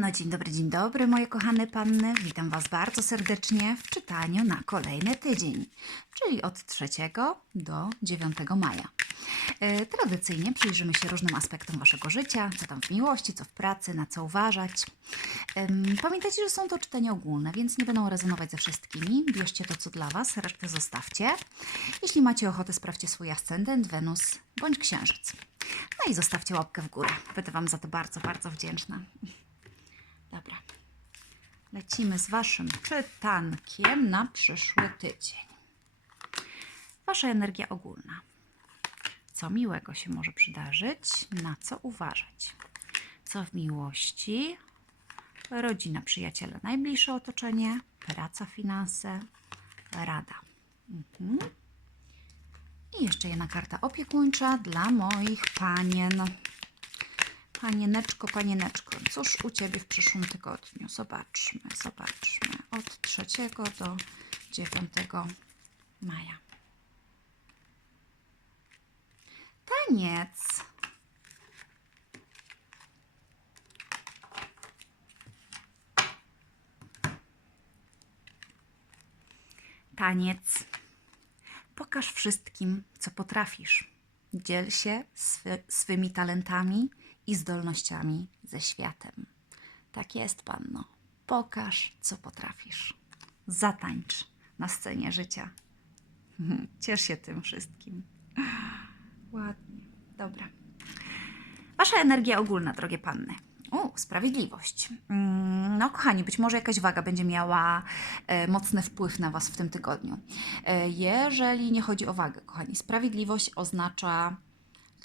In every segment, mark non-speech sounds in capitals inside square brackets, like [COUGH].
No dzień dobry, dzień dobry moje kochane panny. Witam Was bardzo serdecznie w czytaniu na kolejny tydzień, czyli od 3 do 9 maja. E, Tradycyjnie przyjrzymy się różnym aspektom Waszego życia, co tam w miłości, co w pracy, na co uważać. Pamiętajcie, że są to czytania ogólne, więc nie będą rezonować ze wszystkimi. Bierzcie to, co dla Was, resztę zostawcie. Jeśli macie ochotę, sprawdźcie swój ascendent, Wenus bądź Księżyc. No i zostawcie łapkę w górę. Będę Wam za to bardzo, bardzo wdzięczna. Dobra. Lecimy z Waszym czytankiem na przyszły tydzień. Wasza energia ogólna. Co miłego się może przydarzyć? Na co uważać? Co w miłości? Rodzina, przyjaciele, najbliższe otoczenie, praca, finanse, rada. Mhm. I jeszcze jedna karta opiekuńcza dla moich panien. Panieneczko, panieneczko, cóż u Ciebie w przyszłym tygodniu? Zobaczmy, zobaczmy. Od 3 do 9 maja. Taniec. Taniec. Pokaż wszystkim, co potrafisz. Dziel się swy, swymi talentami i zdolnościami ze światem. Tak jest, panno. Pokaż, co potrafisz. Zatańcz na scenie życia. [LAUGHS] Ciesz się tym wszystkim. Ładnie. Dobra. Wasza energia ogólna, drogie panny. U, sprawiedliwość. Mm, No, kochani, być może jakaś waga będzie miała e, mocny wpływ na Was w tym tygodniu. E, jeżeli nie chodzi o wagę, kochani, sprawiedliwość oznacza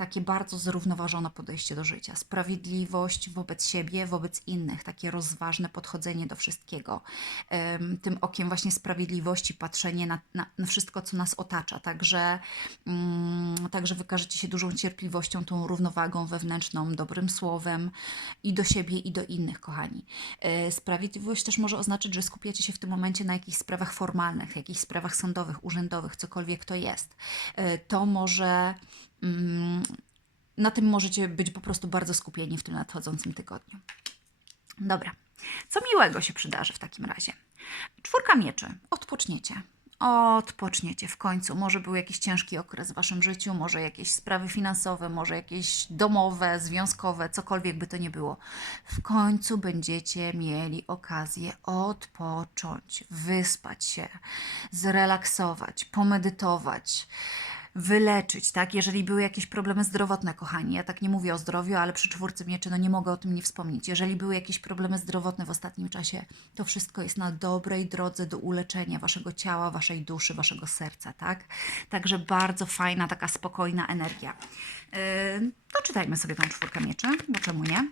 takie bardzo zrównoważone podejście do życia. Sprawiedliwość wobec siebie, wobec innych, takie rozważne podchodzenie do wszystkiego. Tym okiem właśnie sprawiedliwości, patrzenie na, na, wszystko, co nas otacza. Także, mm, także wykażecie się dużą cierpliwością, tą równowagą wewnętrzną, dobrym słowem i do siebie, i do innych, kochani. E, Sprawiedliwość też może oznaczać, że skupiacie się w tym momencie na jakichś sprawach formalnych, jakichś sprawach sądowych, urzędowych, cokolwiek to jest. E, To może na tym możecie być po prostu bardzo skupieni w tym nadchodzącym tygodniu. Dobra. Co miłego się przydarzy w takim razie? Czwórka mieczy. Odpoczniecie. Odpoczniecie w końcu. Może był jakiś ciężki okres w waszym życiu, może jakieś sprawy finansowe, może jakieś domowe, związkowe, cokolwiek by to nie było. W końcu będziecie mieli okazję odpocząć, wyspać się, zrelaksować, pomedytować wyleczyć, tak? Jeżeli były jakieś problemy zdrowotne, kochani, ja tak nie mówię o zdrowiu, ale przy czwórce mieczy, no nie mogę o tym nie wspomnieć. Jeżeli były jakieś problemy zdrowotne w ostatnim czasie, to wszystko jest na dobrej drodze do uleczenia waszego ciała, waszej duszy, waszego serca, tak? Także bardzo fajna, taka spokojna energia. Yy, to czytajmy sobie tą czwórkę mieczy, bo czemu nie?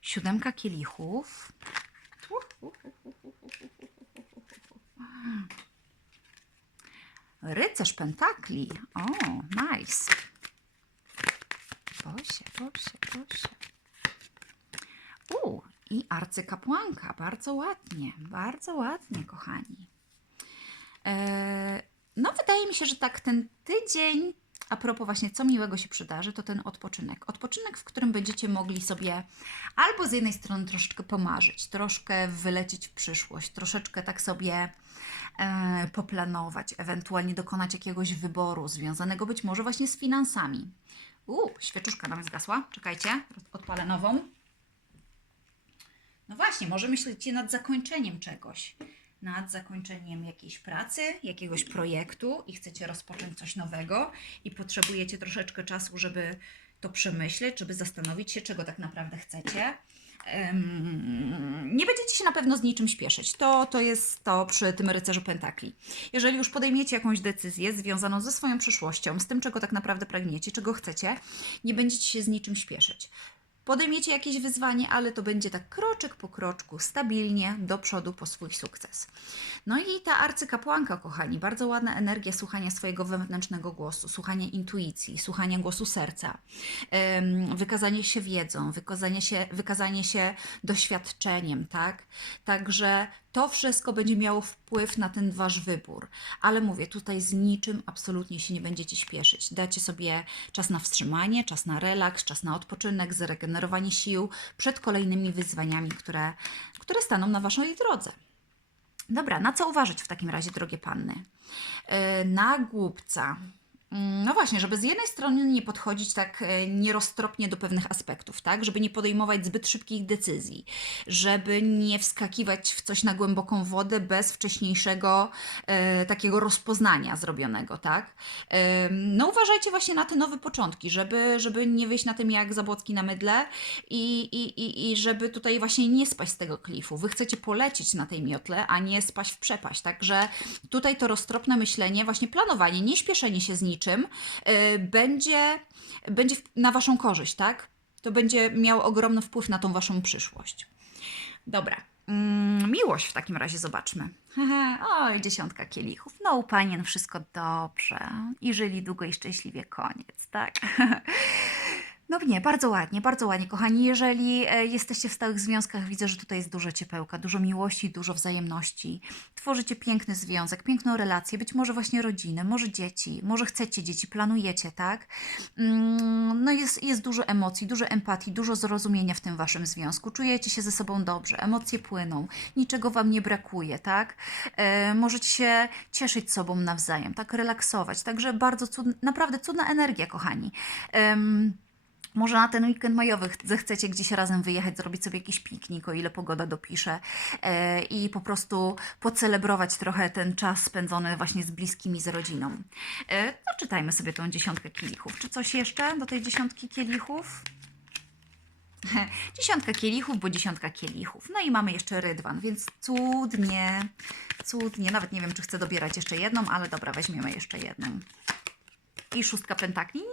Siódemka kielichów. Rycerz pentakli. O, nice. Bosie, bosie, bosie. U, i arcykapłanka. Bardzo ładnie, bardzo ładnie, kochani. E, no, wydaje mi się, że tak ten tydzień, a propos właśnie co miłego się przydarzy, to ten odpoczynek. Odpoczynek, w którym będziecie mogli sobie albo z jednej strony troszeczkę pomarzyć, troszkę wylecieć w przyszłość, troszeczkę tak sobie e, poplanować, ewentualnie dokonać jakiegoś wyboru związanego być może właśnie z finansami. U, świeczuszka nam zgasła. Czekajcie, odpalę nową. No właśnie, może myślicie nad zakończeniem czegoś, nad zakończeniem jakiejś pracy, jakiegoś projektu i chcecie rozpocząć coś nowego i potrzebujecie troszeczkę czasu, żeby to przemyśleć, żeby zastanowić się, czego tak naprawdę chcecie. Nie będziecie się na pewno z niczym śpieszyć. To, to jest to przy tym rycerzu pentakli. Jeżeli już podejmiecie jakąś decyzję związaną ze swoją przyszłością, z tym, czego tak naprawdę pragniecie, czego chcecie, nie będziecie się z niczym śpieszyć. Podejmiecie jakieś wyzwanie, ale to będzie tak kroczek po kroczku, stabilnie do przodu po swój sukces. No i ta arcykapłanka, kochani, bardzo ładna energia słuchania swojego wewnętrznego głosu, słuchania intuicji, słuchania głosu serca, wykazanie się wiedzą, wykazanie się, wykazanie się doświadczeniem, tak? Także To wszystko będzie miało wpływ na ten wasz wybór. Ale mówię, tutaj z niczym absolutnie się nie będziecie śpieszyć. Dacie sobie czas na wstrzymanie, czas na relaks, czas na odpoczynek, zregenerowanie sił przed kolejnymi wyzwaniami, które, które staną na waszej drodze. Dobra, na co uważać w takim razie, drogie panny? Yy, Na głupca. Mm, No właśnie, żeby z jednej strony nie podchodzić tak e, nieroztropnie do pewnych aspektów, tak? Żeby nie podejmować zbyt szybkich decyzji, żeby nie wskakiwać w coś na głęboką wodę bez wcześniejszego e, takiego rozpoznania zrobionego, tak? E, no uważajcie właśnie na te nowe początki, żeby, żeby nie wyjść na tym jak zabłocki na mydle i, i, i, i żeby tutaj właśnie nie spaść z tego klifu. Wy chcecie polecieć na tej miotle, a nie spaść w przepaść, także tutaj to roztropne myślenie, właśnie planowanie, nie śpieszenie się z niczym, y, będzie, będzie na Waszą korzyść, tak? To będzie miało ogromny wpływ na tą Waszą przyszłość. Dobra. Mm, miłość w takim razie zobaczmy. [LAUGHS] Oj, dziesiątka kielichów. No, u panien wszystko dobrze. I żyli długo i szczęśliwie, koniec, tak? [LAUGHS] No nie, bardzo ładnie, bardzo ładnie, kochani. Jeżeli e, jesteście w stałych związkach, widzę, że tutaj jest dużo ciepełka, dużo miłości, dużo wzajemności. Tworzycie piękny związek, piękną relację, być może właśnie rodzinę, może dzieci, może chcecie dzieci, planujecie, tak? Mm, No jest, jest dużo emocji, dużo empatii, dużo zrozumienia w tym waszym związku. Czujecie się ze sobą dobrze, emocje płyną, niczego wam nie brakuje, tak? E, możecie się cieszyć sobą nawzajem, tak? Relaksować. Także bardzo cudna, naprawdę cudna energia, kochani. Może na ten weekend majowy ch- zechcecie gdzieś razem wyjechać, zrobić sobie jakiś piknik, o ile pogoda dopisze e, i po prostu pocelebrować trochę ten czas spędzony właśnie z bliskimi, z rodziną. E, no, czytajmy sobie tą dziesiątkę kielichów. Czy coś jeszcze do tej dziesiątki kielichów? [LAUGHS] Dziesiątka kielichów, bo dziesiątka kielichów. No i mamy jeszcze rydwan, więc cudnie, cudnie. Nawet nie wiem, czy chcę dobierać jeszcze jedną, ale dobra, weźmiemy jeszcze jedną. I szóstka pentakli. Nie,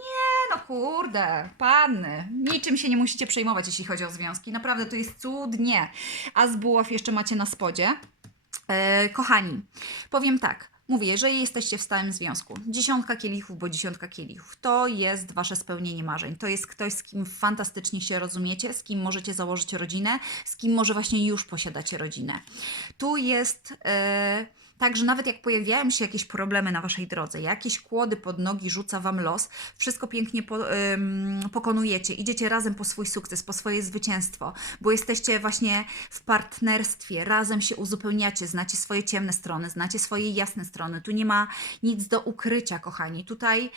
no kurde, panny. Niczym się nie musicie przejmować, jeśli chodzi o związki. Naprawdę to jest cudnie. A z buław jeszcze macie na spodzie. E, kochani, powiem tak. Mówię, jeżeli jesteście w stałym związku, dziesiątka kielichów, bo dziesiątka kielichów, to jest wasze spełnienie marzeń. To jest ktoś, z kim fantastycznie się rozumiecie, z kim możecie założyć rodzinę, z kim może właśnie już posiadacie rodzinę. Tu jest e, tak, że nawet jak pojawiają się jakieś problemy na waszej drodze, jakieś kłody pod nogi rzuca wam los, wszystko pięknie po, ym, pokonujecie, idziecie razem po swój sukces, po swoje zwycięstwo, bo jesteście właśnie w partnerstwie, razem się uzupełniacie, znacie swoje ciemne strony, znacie swoje jasne strony. Tu nie ma nic do ukrycia, kochani. Tutaj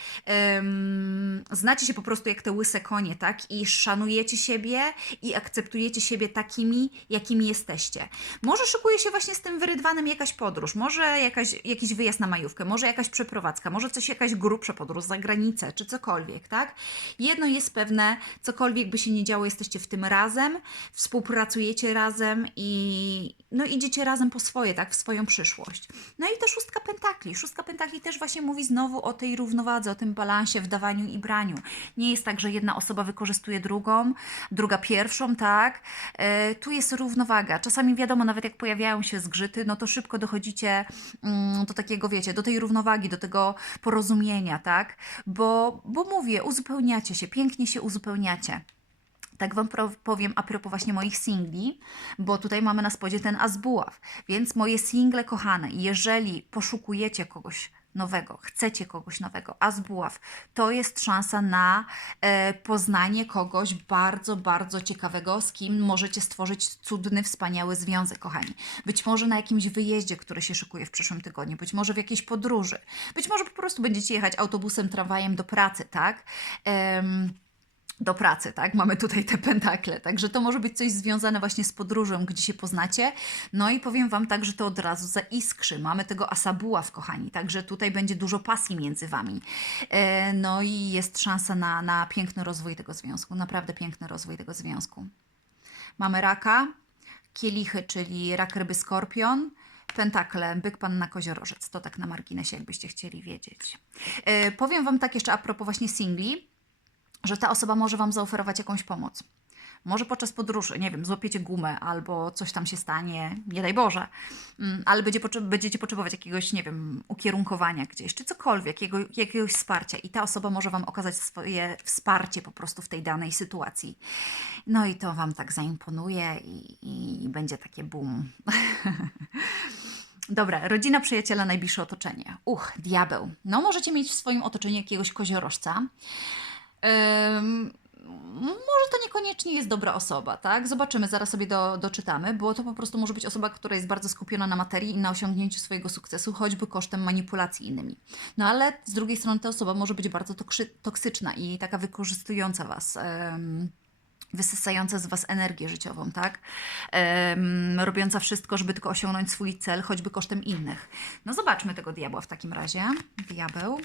ym, znacie się po prostu jak te łyse konie, tak? I szanujecie siebie i akceptujecie siebie takimi, jakimi jesteście. Może szykuje się właśnie z tym wyrydwanem jakaś podróż, może jakaś, jakiś wyjazd na majówkę, może jakaś przeprowadzka, może coś, jakaś grubsza podróż za granicę, czy cokolwiek, tak? Jedno jest pewne, cokolwiek by się nie działo, jesteście w tym razem, współpracujecie razem i no idziecie razem po swoje, tak? W swoją przyszłość. No i to szóstka pentakli. Szóstka pentakli też właśnie mówi znowu o tej równowadze, o tym balansie w dawaniu i braniu. Nie jest tak, że jedna osoba wykorzystuje drugą, druga pierwszą, tak? E, tu jest równowaga. Czasami wiadomo, nawet jak pojawiają się zgrzyty, no to szybko dochodzicie mm, do takiego, wiecie, do tej równowagi, do tego porozumienia, tak? Bo, bo mówię, uzupełniacie się, pięknie się uzupełniacie. Tak Wam powiem a propos właśnie moich singli, bo tutaj mamy na spodzie ten Azbuław. Więc moje single kochane, jeżeli poszukujecie kogoś nowego, chcecie kogoś nowego, Azbuław, to jest szansa na e, poznanie kogoś bardzo, bardzo ciekawego, z kim możecie stworzyć cudny, wspaniały związek, kochani. Być może na jakimś wyjeździe, który się szykuje w przyszłym tygodniu, być może w jakiejś podróży, być może po prostu będziecie jechać autobusem, tramwajem do pracy, tak? Em, do pracy, tak? Mamy tutaj te pentakle, także to może być coś związane właśnie z podróżą, gdzie się poznacie. No i powiem Wam tak, że to od razu zaiskrzy. Mamy tego asabuław, kochani, także tutaj będzie dużo pasji między Wami. E, no i jest szansa na, na piękny rozwój tego związku, naprawdę piękny rozwój tego związku. Mamy raka, kielichy, czyli rak, ryby, skorpion, pentakle, byk, panna, koziorożec. To tak na marginesie, jakbyście chcieli wiedzieć. E, powiem Wam tak jeszcze a propos właśnie singli, że ta osoba może Wam zaoferować jakąś pomoc. Może podczas podróży, nie wiem, złapiecie gumę albo coś tam się stanie, nie daj Boże, Mm, ale będzie, będziecie potrzebować jakiegoś, nie wiem, ukierunkowania gdzieś, czy cokolwiek, jakiego, jakiegoś wsparcia i ta osoba może Wam okazać swoje wsparcie po prostu w tej danej sytuacji. No i to Wam tak zaimponuje i, i będzie takie boom. [LAUGHS] Dobra, rodzina, przyjaciele, najbliższe otoczenie. Uch, diabeł. No, możecie mieć w swoim otoczeniu jakiegoś koziorożca. Może to niekoniecznie jest dobra osoba, tak? Zobaczymy, zaraz sobie do, doczytamy, bo to po prostu może być osoba, która jest bardzo skupiona na materii i na osiągnięciu swojego sukcesu, choćby kosztem manipulacji innymi. No ale z drugiej strony ta osoba może być bardzo toksyczna i taka wykorzystująca Was. Ym, wysysająca z Was energię życiową, tak? Em, robiąca wszystko, żeby tylko osiągnąć swój cel, choćby kosztem innych. No zobaczmy tego diabła w takim razie. Diabeł,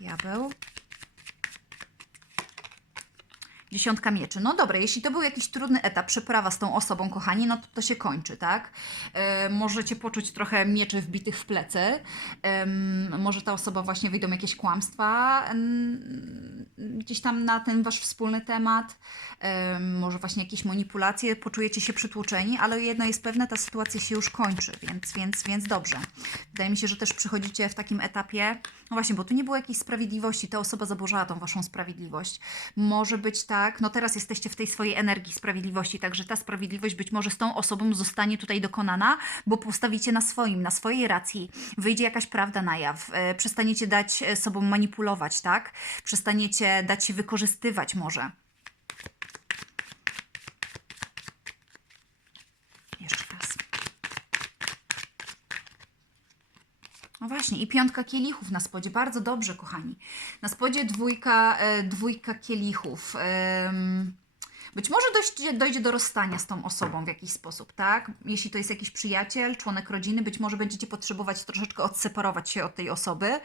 diabeł. Dziesiątka mieczy. No dobra, jeśli to był jakiś trudny etap, przeprawa z tą osobą, kochani, no to to się kończy, tak? E, możecie poczuć trochę mieczy wbitych w plecy. Em, może ta osoba właśnie wyjdą jakieś kłamstwa em, gdzieś tam na ten wasz wspólny temat. Em, może właśnie jakieś manipulacje, poczujecie się przytłoczeni, ale jedno jest pewne, ta sytuacja się już kończy, więc, więc, więc dobrze. Wydaje mi się, że też przychodzicie w takim etapie, no właśnie, bo tu nie było jakiejś sprawiedliwości, ta osoba zaburzała tą waszą sprawiedliwość. Może być tak, no teraz jesteście w tej swojej energii sprawiedliwości, także ta sprawiedliwość być może z tą osobą zostanie tutaj dokonana, bo postawicie na swoim, na swojej racji, wyjdzie jakaś prawda na jaw, e, przestaniecie dać e, sobą manipulować, tak? Przestaniecie dać się wykorzystywać może. Jeszcze raz. No właśnie, i piątka kielichów na spodzie. Bardzo dobrze, kochani. Na spodzie dwójka, e, dwójka kielichów. Em, być może dojdzie, dojdzie do rozstania z tą osobą w jakiś sposób, tak? Jeśli to jest jakiś przyjaciel, członek rodziny, być może będziecie potrzebować troszeczkę odseparować się od tej osoby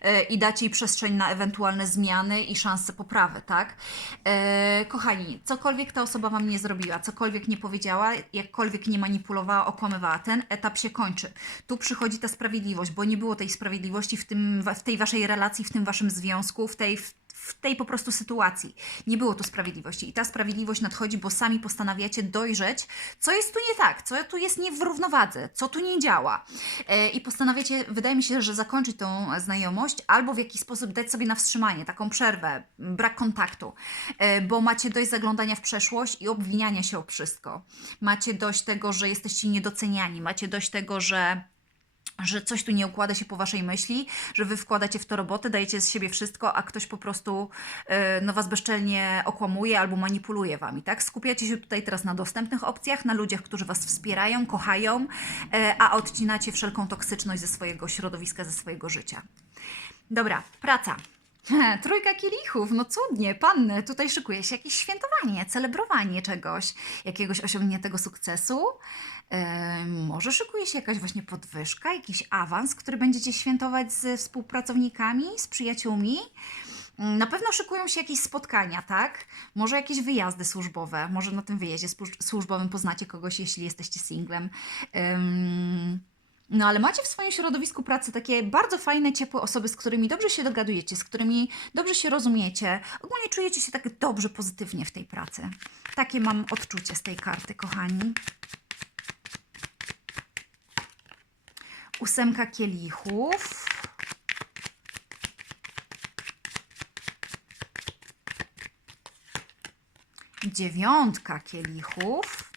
e, i dać jej przestrzeń na ewentualne zmiany i szanse poprawy, tak? E, kochani, cokolwiek ta osoba Wam nie zrobiła, cokolwiek nie powiedziała, jakkolwiek nie manipulowała, okłamywała, ten etap się kończy. Tu przychodzi ta sprawiedliwość, bo nie było tej sprawiedliwości w, tym, w tej Waszej relacji, w tym Waszym związku, w tej, w w tej po prostu sytuacji. Nie było tu sprawiedliwości i ta sprawiedliwość nadchodzi, bo sami postanawiacie dojrzeć, co jest tu nie tak, co tu jest nie w równowadze, co tu nie działa. E, I postanawiacie, wydaje mi się, że zakończyć tą znajomość albo w jakiś sposób dać sobie na wstrzymanie, taką przerwę, brak kontaktu, e, bo macie dość zaglądania w przeszłość i obwiniania się o wszystko. Macie dość tego, że jesteście niedoceniani, macie dość tego, że że coś tu nie układa się po waszej myśli, że wy wkładacie w to robotę, dajecie z siebie wszystko, a ktoś po prostu e, no, was bezczelnie okłamuje albo manipuluje wami, tak? Skupiacie się tutaj teraz na dostępnych opcjach, na ludziach, którzy was wspierają, kochają, e, a odcinacie wszelką toksyczność ze swojego środowiska, ze swojego życia. Dobra, praca. [LAUGHS] Trójka kielichów, no cudnie, panny, tutaj szykuje się jakieś świętowanie, celebrowanie czegoś, jakiegoś osiągniętego sukcesu. Może szykuje się jakaś właśnie podwyżka, jakiś awans, który będziecie świętować ze współpracownikami, z przyjaciółmi. Yy, Na pewno szykują się jakieś spotkania, tak? Może jakieś wyjazdy służbowe. Może na tym wyjeździe służbowym poznacie kogoś, jeśli jesteście singlem. No ale macie w swoim środowisku pracy takie bardzo fajne, ciepłe osoby, z którymi dobrze się dogadujecie, z którymi dobrze się rozumiecie. Ogólnie czujecie się tak dobrze, pozytywnie w tej pracy. Takie mam odczucie z tej karty, kochani. Ósemka kielichów. Dziewiątka kielichów.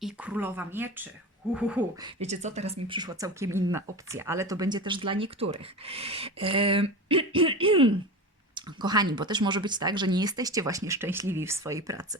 I królowa mieczy. Uhuhu. Wiecie co, teraz mi przyszła całkiem inna opcja, ale to będzie też dla niektórych. Em, [CLEARS THROAT] Kochani, bo też może być tak, że nie jesteście właśnie szczęśliwi w swojej pracy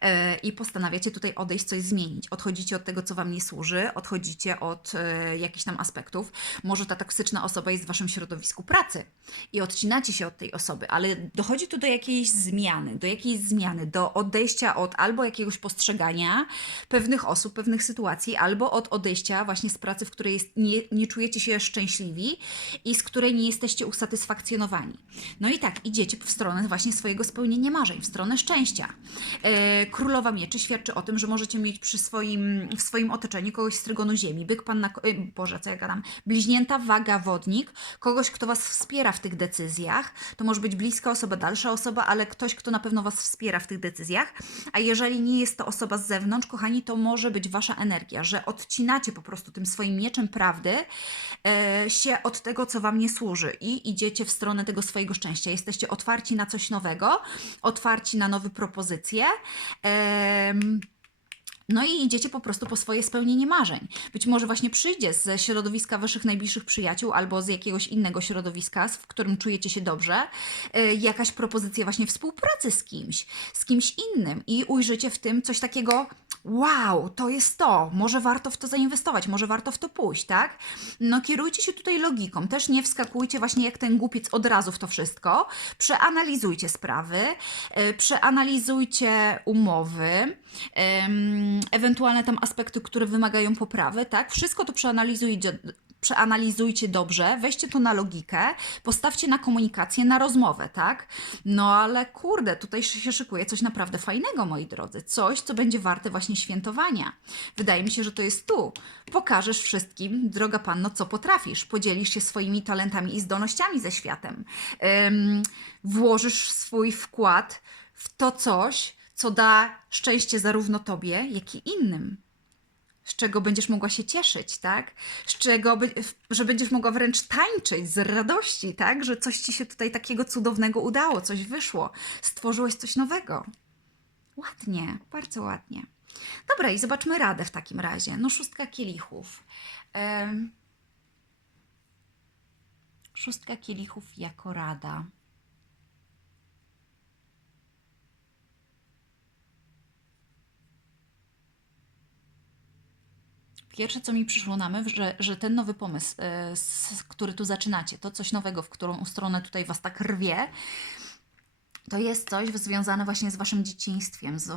e, i postanawiacie tutaj odejść, coś zmienić. Odchodzicie od tego, co Wam nie służy, odchodzicie od e, jakichś tam aspektów. Może ta toksyczna osoba jest w Waszym środowisku pracy i odcinacie się od tej osoby, ale dochodzi tu do jakiejś zmiany, do jakiejś zmiany, do odejścia od albo jakiegoś postrzegania pewnych osób, pewnych sytuacji, albo od odejścia właśnie z pracy, w której jest, nie, nie czujecie się szczęśliwi i z której nie jesteście usatysfakcjonowani. No i tak, tak, idziecie w stronę właśnie swojego spełnienia marzeń, w stronę szczęścia. E, Królowa Mieczy świadczy o tym, że możecie mieć przy swoim, w swoim otoczeniu kogoś z trygonu ziemi, byk, panna, e, Boże, co ja gadam, bliźnięta, waga, wodnik, kogoś, kto Was wspiera w tych decyzjach. To może być bliska osoba, dalsza osoba, ale ktoś, kto na pewno Was wspiera w tych decyzjach. A jeżeli nie jest to osoba z zewnątrz, kochani, to może być Wasza energia, że odcinacie po prostu tym swoim mieczem prawdy e, się od tego, co Wam nie służy i idziecie w stronę tego swojego szczęścia. Jesteście otwarci na coś nowego, otwarci na nowe propozycje. Em, no i idziecie po prostu po swoje spełnienie marzeń. Być może właśnie przyjdzie ze środowiska waszych najbliższych przyjaciół albo z jakiegoś innego środowiska, w którym czujecie się dobrze, y, jakaś propozycja właśnie współpracy z kimś, z kimś innym i ujrzycie w tym coś takiego, wow, to jest to, może warto w to zainwestować, może warto w to pójść, tak? No kierujcie się tutaj logiką, też nie wskakujcie właśnie jak ten głupiec od razu w to wszystko, przeanalizujcie sprawy, y, przeanalizujcie umowy, ewentualne tam aspekty, które wymagają poprawy, tak? Wszystko to przeanalizujcie, przeanalizujcie dobrze, weźcie to na logikę, postawcie na komunikację, na rozmowę, tak? No ale kurde, tutaj się szykuje coś naprawdę fajnego, moi drodzy. Coś, co będzie warte właśnie świętowania. Wydaje mi się, że to jest tu. Pokażesz wszystkim, droga panno, co potrafisz. Podzielisz się swoimi talentami i zdolnościami ze światem. Ym, włożysz swój wkład w to coś, co da szczęście zarówno tobie, jak i innym z czego będziesz mogła się cieszyć, tak? Z czego, by, że będziesz mogła wręcz tańczyć z radości, tak? Że coś ci się tutaj takiego cudownego udało, coś wyszło, stworzyłeś coś nowego. Ładnie, bardzo ładnie. Dobra, i zobaczmy radę w takim razie. No, szóstka kielichów. Em, szóstka kielichów jako rada. Pierwsze, co mi przyszło na myśl, że, że ten nowy pomysł, e, który tu zaczynacie, to coś nowego, w którą stronę tutaj Was tak rwie, to jest coś związane właśnie z Waszym dzieciństwem, z,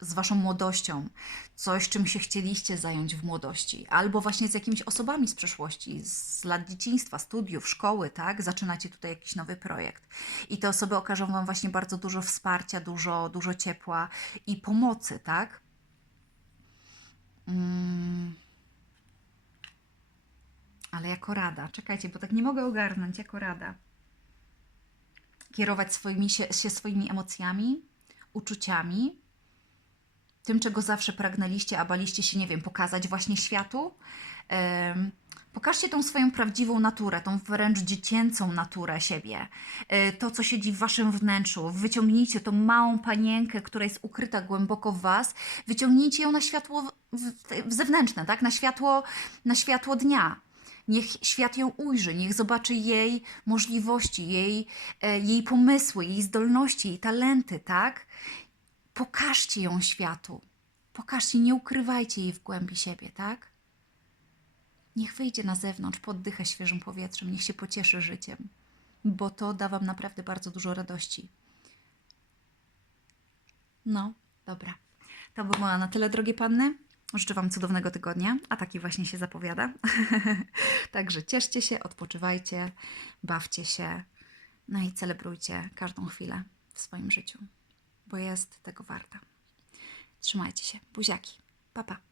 z Waszą młodością, coś, czym się chcieliście zająć w młodości, albo właśnie z jakimiś osobami z przeszłości, z lat dzieciństwa, studiów, szkoły, tak? Zaczynacie tutaj jakiś nowy projekt. I te osoby okażą Wam właśnie bardzo dużo wsparcia, dużo, dużo ciepła i pomocy, tak? Mm. Ale jako rada, czekajcie, bo tak nie mogę ogarnąć, jako rada. Kierować swoimi, się, się swoimi emocjami, uczuciami, tym, czego zawsze pragnęliście, a baliście się, nie wiem, pokazać właśnie światu. Em, pokażcie tą swoją prawdziwą naturę, tą wręcz dziecięcą naturę siebie. E, To, co siedzi w waszym wnętrzu. Wyciągnijcie tą małą panienkę, która jest ukryta głęboko w was, wyciągnijcie ją na światło w, w zewnętrzne, tak? Na światło, na światło dnia. Niech świat ją ujrzy, niech zobaczy jej możliwości, jej, e, jej pomysły, jej zdolności, jej talenty, tak? Pokażcie ją światu. Pokażcie, nie ukrywajcie jej w głębi siebie, tak? Niech wyjdzie na zewnątrz, poddycha świeżym powietrzem, niech się pocieszy życiem, bo to da Wam naprawdę bardzo dużo radości. No, dobra. To by była na tyle, drogie panny. Życzę Wam cudownego tygodnia, a taki właśnie się zapowiada. [LAUGHS] Także cieszcie się, odpoczywajcie, bawcie się, no i celebrujcie każdą chwilę w swoim życiu, bo jest tego warta. Trzymajcie się. Buziaki. Pa, pa.